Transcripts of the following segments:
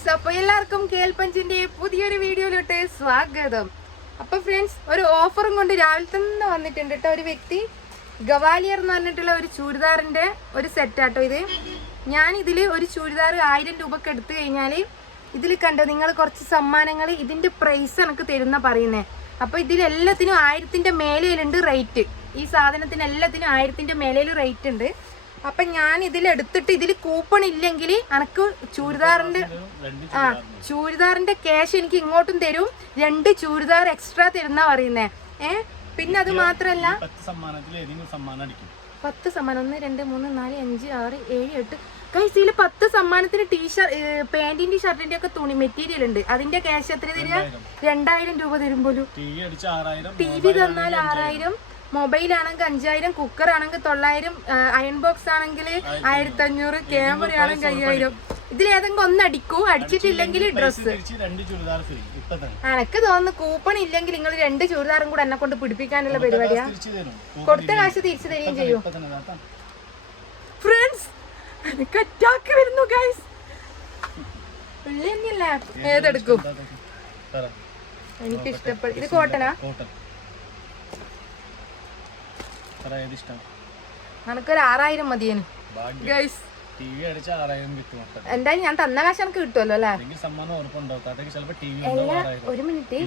Friends, അപ്പോൾ എല്ലാവർക്കും കേൾപ്പഞ്ചിന്റെ പുതിയൊരു വീഡിയോയിലോട്ട് സ്വാഗതം. അപ്പോൾ ഫ്രണ്ട്സ്, ഒരു ഓഫറും കൊണ്ട് രാവിലെ തന്നെ വന്നിട്ടുണ്ട് കേട്ടോ. ഒരു വ്യക്തി ഗവാലിയർ എന്ന് പറഞ്ഞിട്ടുള്ള ഒരു ചൂരിദാറിന്റെ ഒരു സെറ്റാട്ടോ ഇത്. ഞാൻ ഇതിൽ ഒരു ചൂരിദാർ 1000 രൂപക്ക് എടുത്തു കഴിഞ്ഞാൽ ഇതിൽ കണ്ടോ നിങ്ങൾ കുറച്ച് സമ്മാനങ്ങൾ, ഇതിന്റെ പ്രൈസ് എനിക്ക് തരുന്ന പറയുന്നേ. അപ്പോൾ ഇതിലെല്ലാത്തിനും 1000ന്റെ മേലെയുണ്ട് റേറ്റ്. ഈ സാധനത്തിന് എല്ലാത്തിനും 1000ന്റെ മേലയിൽ റേറ്റ് ഉണ്ട്. അപ്പം ഞാൻ ഇതിലെടുത്തിട്ട് ഇതിൽ കൂപ്പൺ ഇല്ലെങ്കിൽ എനിക്ക് ചൂരിദാറിന്റെ ക്യാഷ് എനിക്ക് ഇങ്ങോട്ടും തരും, 2 ചൂരിദാർ എക്സ്ട്രാ തരുന്ന പറയുന്നേ. പിന്നെ അത് മാത്രല്ല 10 സമ്മാനം, 1 2 3 4 5 6 7 8 ഗൈസ്, ഇതിൽ 10 സമ്മാനത്തിന് ടീഷർട്ട്, പാന്റിന്റെ ഷർട്ടിന്റെ ഒക്കെ തുണി മെറ്റീരിയൽ ഉണ്ട്. അതിന്റെ ക്യാഷ് എത്ര തരിക? 2000 രൂപ തരും പോലും. ടി വി തന്നാൽ 6000, മൊബൈൽ ആണെങ്കിൽ 5000, കുക്കർ ആണെങ്കിൽ 900, അയൺ ബോക്സ് ആണെങ്കിൽ 1500, ക്യാമറ ആണെങ്കിൽ 5000. ഇതിലേതെങ്കിലും ഒന്ന് അടിക്കൂ, അടിച്ചിട്ടില്ലെങ്കിൽ ഡ്രസ്സ്. എനക്ക് തോന്നുന്നു കൂപ്പൺ ഇല്ലെങ്കിൽ നിങ്ങൾ 2 ചുരിദാറും കൂടെ എന്നെ കൊണ്ട് പിടിപ്പിക്കാനുള്ള പരിപാടിയാ. കൊടുത്ത കാശ് തിരിച്ചു തരികയും ചെയ്യും. ഫ്രണ്ട്സ്, എനിക്ക് അറ്റാക്ക് വരുന്നു ഗൈസ്. ഏതെടുക്കും? എനിക്ക് ഇഷ്ടപ്പെട്ടു. ഇത് കോട്ടനാ? എനിക്കൊരു 6000 മതിയേനു ഗൈസ്. എന്തായാലും ഞാൻ തന്ന കാശ് എനിക്ക് കിട്ടുമല്ലോ അല്ലേ? ഒരു മിനിറ്റ്,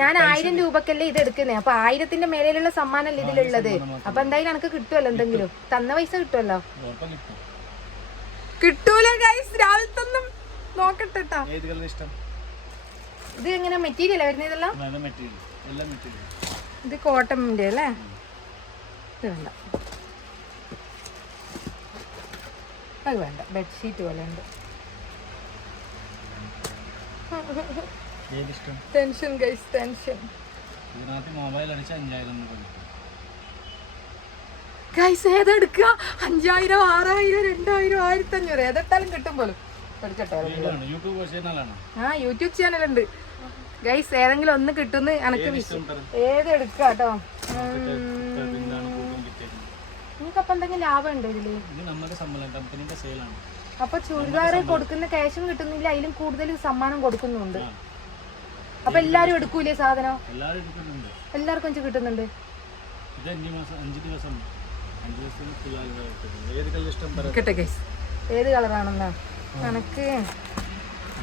ഞാൻ 1000 രൂപക്കല്ലേ ഇത് എടുക്കുന്നേ. അപ്പൊ 1000ന്റെ മേലെയുള്ള സമ്മാനല്ലേ ഇതിലുള്ളത്. അപ്പൊ എന്തായാലും എനിക്ക് കിട്ടുമല്ലോ, എന്തെങ്കിലും തന്ന പൈസ കിട്ടുമല്ലോ. കിട്ടൂല ഗൈസ്, രാവിലെ തന്നെ നോക്കട്ടെ. ഇത് എങ്ങനെ മെറ്റീരിയൽ വരുന്നത്? ഇതെല്ലാം ഇത് കോട്ടന്റെ അല്ലേ? ഇത് വേണ്ട, അത് വേണ്ട, ബെഡ്ഷീറ്റ് പോലെ ഉണ്ട്. Tension guys, tension. ഗൈസ് ഏതെടുക്കുക? 5000, 6000, 2000, 1500 ഏതെടുത്താലും കിട്ടും പോലും. യൂട്യൂബ് ചാനൽ ഉണ്ട് ഗൈസ്. ഏതെങ്കിലും ഒന്ന് കിട്ടുന്ന എനക്ക് ഏതെടുക്കുക കേട്ടോ. നിങ്ങൾക്കപ്പൊ എന്തെങ്കിലും ലാഭം ഉണ്ടോ ഇതില്? അപ്പൊ ചുരിദാർ കൊടുക്കുന്ന ക്യാഷും കിട്ടുന്നില്ല, അതിലും കൂടുതൽ സമ്മാനം കൊടുക്കുന്നുണ്ട്. അപ്പൊ എല്ലാരും എടുക്കൂലേ സാധനം? എല്ലാവർക്കും കിട്ടുന്നുണ്ട്. ഏത് കളറാണെന്നാ? എനക്ക്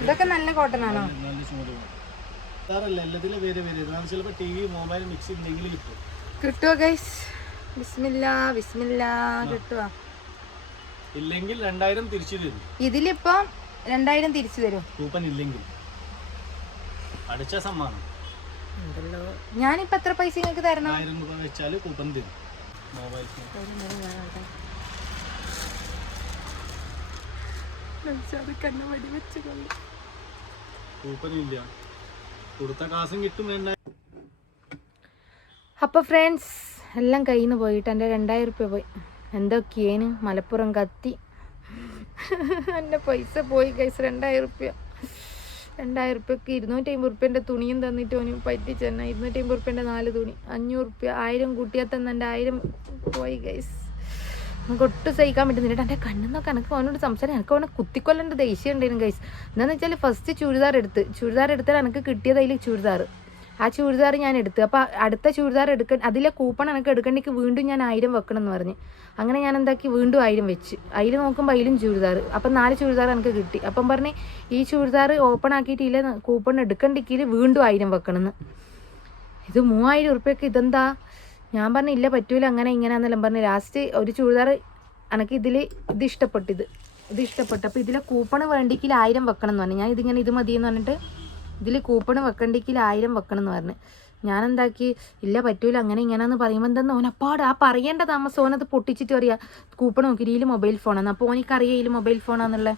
ഇതൊക്കെ നല്ല കോട്ടൺ ആണോ? കിട്ടുവോ ഗൈസ്? ബിസ്മില്ലാ ബിസ്മില്ലാ. കിട്ടുവാ? ഇല്ലെങ്കിൽ 2000 തിരിച്ചു തരും. ഇതിലിപ്പോ 2000 തിരിച്ചു തരും. കൂപ്പൺ ഇല്ലെങ്കിൽ അടിച്ച സമ്മാനം. ഞാനിപ്പോ എത്ര പൈസ നിങ്ങൾക്ക് തരണം? 1000 രൂപ വെച്ചാല് കൂപ്പൺ തരും. മൊബൈൽ കൂപ്പൺ ഇല്ല, കൊടുത്ത കാശും കിട്ടും. അപ്പൊ ഫ്രണ്ട്സ്, എല്ലാം കയ്യിൽ നിന്ന് പോയിട്ട് എൻ്റെ 2000 രൂപ പോയി. എന്തൊക്കെയാണ് മലപ്പുറം കത്തി. എൻ്റെ പൈസ പോയി ഗൈസ്. 2000 രൂപ. 2000 രൂപയ്ക്ക് 250 രൂപേൻ്റെ തുണിയും തന്നിട്ട് ഓന് പറ്റിച്ചെന്നെ. 250 രൂപേൻ്റെ 4 തുണി, 500 രൂപ. 1000 കൂട്ടിയാൽ തന്നെ എൻ്റെ 1000 പോയി ഗൈസ്. നമുക്ക് ഒട്ടും സഹിക്കാൻ പറ്റുന്നില്ല. എൻ്റെ കണ്ണെന്നൊക്കെ എനിക്ക് അവനോട് സംസാരം, എനിക്ക് അവനെ കുത്തിക്കൊല്ലേണ്ട ദേഷ്യം ഉണ്ടായിരുന്നു ഗൈസ്. എന്താണെന്ന് വെച്ചാൽ ഫസ്റ്റ് ചുരിദാർ എടുത്താൽ എനിക്ക് കിട്ടിയത് അതിൽ ചുരിദാർ. ആ ചുരിദാർ ഞാൻ എടുത്ത്. അപ്പോൾ അടുത്ത ചുരിദാർ അതിലെ കൂപ്പൺ എനിക്ക് എടുക്കേണ്ടെങ്കിൽ വീണ്ടും ഞാൻ 1000 വെക്കണം എന്ന് പറഞ്ഞ്. അങ്ങനെ ഞാൻ എന്താക്കി, വീണ്ടും 1000 വെച്ച്. അതിൽ നോക്കുമ്പോൾ അതിലും ചുരിദാർ. അപ്പം 4 ചുരിദാർ എനിക്ക് കിട്ടി. അപ്പം പറഞ്ഞ് ഈ ചുരിദാർ ഓപ്പൺ ആക്കിയിട്ടില്ല, കൂപ്പൺ എടുക്കേണ്ടെങ്കിൽ വീണ്ടും 1000 വെക്കണമെന്ന്. ഇത് 3000 രൂപയ്ക്ക് ഇതെന്താ? ഞാൻ പറഞ്ഞു ഇല്ല പറ്റൂല, അങ്ങനെ ഇങ്ങനെയാണെന്നെല്ലാം പറഞ്ഞ് ലാസ്റ്റ് ഒരു ചുരിദാർ എനിക്ക് ഇത് ഇഷ്ടപ്പെട്ടു. അപ്പോൾ ഇതിലെ കൂപ്പൺ വേണ്ടിക്കിൽ 1000 വെക്കണം എന്ന് പറഞ്ഞു. ഞാൻ ഇത് മതിയെന്ന് പറഞ്ഞിട്ട് ഇതിൽ കൂപ്പൺ വെക്കണ്ടെങ്കിൽ 1000 വെക്കണം എന്ന് പറഞ്ഞ്. ഞാൻ എന്താക്കി, ഇല്ല പറ്റൂല, അങ്ങനെ ഇങ്ങനെയെന്ന് പറയുമ്പോൾ എന്താ ഓനപ്പാട് ആ പറയേണ്ട താമസം ഓനത് പൊട്ടിച്ചിട്ട് അറിയാം. കൂപ്പൺ നോക്കി ഇതിൽ മൊബൈൽ ഫോണാണ്. അപ്പോൾ ഓനിക്കറിയാം ഇതിൽ മൊബൈൽ ഫോണാന്നുള്ള.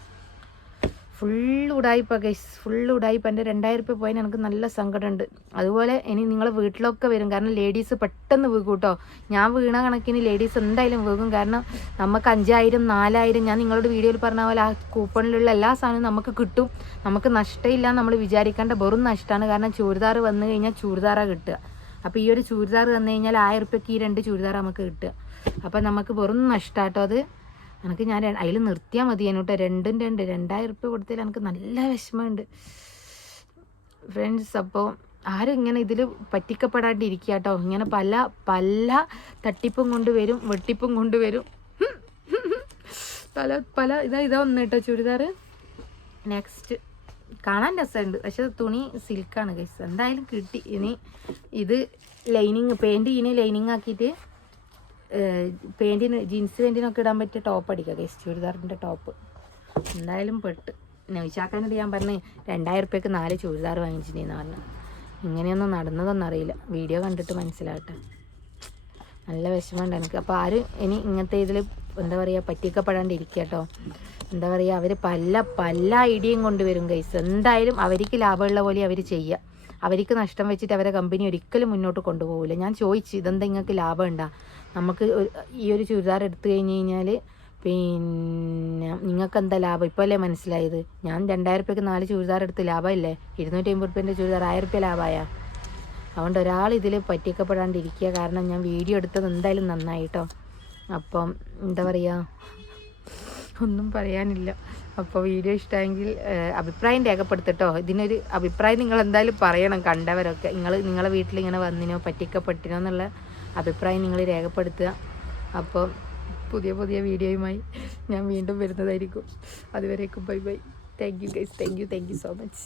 ഫുള്ള് ഉടായിപ്പ ഗൈസ്, ഫുള്ള് ഉടായിപ്പ. എൻ്റെ 2000 രൂപ പോയതിന് എനിക്ക് നല്ല സങ്കടമുണ്ട്. അതുപോലെ ഇനി നിങ്ങളെ വീട്ടിലൊക്കെ വരും, കാരണം ലേഡീസ് പെട്ടെന്ന് വീകും കേട്ടോ. ഞാൻ വീണ കണക്കിന് ലേഡീസ് എന്തായാലും വീകും. കാരണം നമുക്ക് 5000, 4000, ഞാൻ നിങ്ങളോട് വീഡിയോയിൽ പറഞ്ഞ പോലെ ആ കൂപ്പണിലുള്ള എല്ലാ സാധനവും നമുക്ക് കിട്ടും. നമുക്ക് നഷ്ടമില്ല നമ്മൾ വിചാരിക്കേണ്ട, വെറും നഷ്ടമാണ്. കാരണം ചുരിദാർ വന്നു കഴിഞ്ഞാൽ ചുരിദാറാണ് കിട്ടുക. അപ്പോൾ ഈ ഒരു ചുരിദാർ വന്നു കഴിഞ്ഞാൽ 1000 രൂപയ്ക്ക് ഈ 2 ചുരിദാർ നമുക്ക് കിട്ടുക. അപ്പം നമുക്ക് വെറും നഷ്ടമാട്ടോ അത്. എനിക്ക് ഞാൻ അതിൽ നിർത്തിയാൽ മതി കേട്ടോ. 2000 ഉറുപ്പ്യ കൊടുത്തതിൽ എനിക്ക് നല്ല വിഷമമുണ്ട് ഫ്രണ്ട്സ്. അപ്പോൾ ആരും ഇങ്ങനെ ഇതിൽ പറ്റിക്കപ്പെടാണ്ടിരിക്കുക കേട്ടോ. ഇങ്ങനെ പല പല തട്ടിപ്പും കൊണ്ടുവരും, വെട്ടിപ്പും കൊണ്ടുവരും, പല ഇതാ ഒന്ന് കേട്ടോ ചുരിദാർ. നെക്സ്റ്റ് കാണാൻ രസമുണ്ട്, പക്ഷെ തുണി സിൽക്കാണ് ഗൈസ്. എന്തായാലും കിട്ടി. ഇനി ഇത് ലൈനിങ് പെയിൻറ്റ് ഇനി ലൈനിങ് ആക്കിയിട്ട് പെയിൻറ്റിന് ജീൻസ് പെയിൻറ്റിനൊക്കെ ഇടാൻ പറ്റിയ ടോപ്പ് അടിക്കുക ഗൈസ്, ചുരിദാറിൻ്റെ ടോപ്പ്. എന്തായാലും പെട്ട്. നൗഷാക്കാനോട് ഞാൻ പറഞ്ഞ് 2000 ഉറുപ്പ്യക്ക് 4 ചുരിദാർ വാങ്ങിച്ചിട്ടുണ്ടെന്ന് പറഞ്ഞു. ഇങ്ങനെയൊന്നും നടന്നതൊന്നും അറിയില്ല, വീഡിയോ കണ്ടിട്ട് മനസ്സിലാവട്ടെ. നല്ല വിഷമമുണ്ട് എനിക്ക്. അപ്പോൾ ആരും ഇനി ഇങ്ങനത്തെ ഇതിൽ എന്താ പറയുക പറ്റിക്കപ്പെടാണ്ടിരിക്കുക കേട്ടോ. എന്താ പറയുക, അവർ പല ഐഡിയയും കൊണ്ടുവരും ഗൈസ്. എന്തായാലും അവർക്ക് ലാഭമുള്ള പോലെ അവർ ചെയ്യുക. അവർക്ക് നഷ്ടം വെച്ചിട്ട് അവരെ കമ്പനി ഒരിക്കലും മുന്നോട്ട് കൊണ്ടുപോകില്ല. ഞാൻ ചോദിച്ചു, ഇതെന്താ നിങ്ങൾക്ക് ലാഭം ഉണ്ടാ? നമുക്ക് ഈ ഒരു ചുരിദാർ എടുത്തു കഴിഞ്ഞ് കഴിഞ്ഞാൽ പിന്നെ നിങ്ങൾക്ക് എന്താ ലാഭം? ഇപ്പോൾ അല്ലേ മനസ്സിലായത്. ഞാൻ 2000 ഉറുപ്പ്യക്ക് 4 ചുരിദാർ എടുത്ത് ലാഭമില്ലേ? 250 ഉറുപ്പ്യൻ്റെ ചുരിദാർ 1000 ഉറുപ്പ്യ ലാഭമായ. അതുകൊണ്ട് ഒരാൾ ഇതിൽ പറ്റിക്കപ്പെടാണ്ടിരിക്കുക. കാരണം ഞാൻ വീഡിയോ എടുത്തത് എന്തായാലും നന്നായി കേട്ടോ. അപ്പം എന്താ പറയുക, ഒന്നും പറയാനില്ല. അപ്പോൾ വീഡിയോ ഇഷ്ടമെങ്കിൽ അഭിപ്രായം രേഖപ്പെടുത്തട്ടോ. ഇതിനൊരു അഭിപ്രായം നിങ്ങൾ എന്തായാലും പറയണം, കണ്ടവരൊക്കെ. നിങ്ങളെ വീട്ടിൽ ഇങ്ങനെ വന്നിനോ പറ്റിക്കപ്പെട്ടിനോ എന്നുള്ള അഭിപ്രായം നിങ്ങൾ രേഖപ്പെടുത്തുക. അപ്പോൾ പുതിയ വീഡിയോയുമായി ഞാൻ വീണ്ടും വരുന്നതായിരിക്കും. അതുവരേക്കും bye bye. Thank you guys, thank you so much.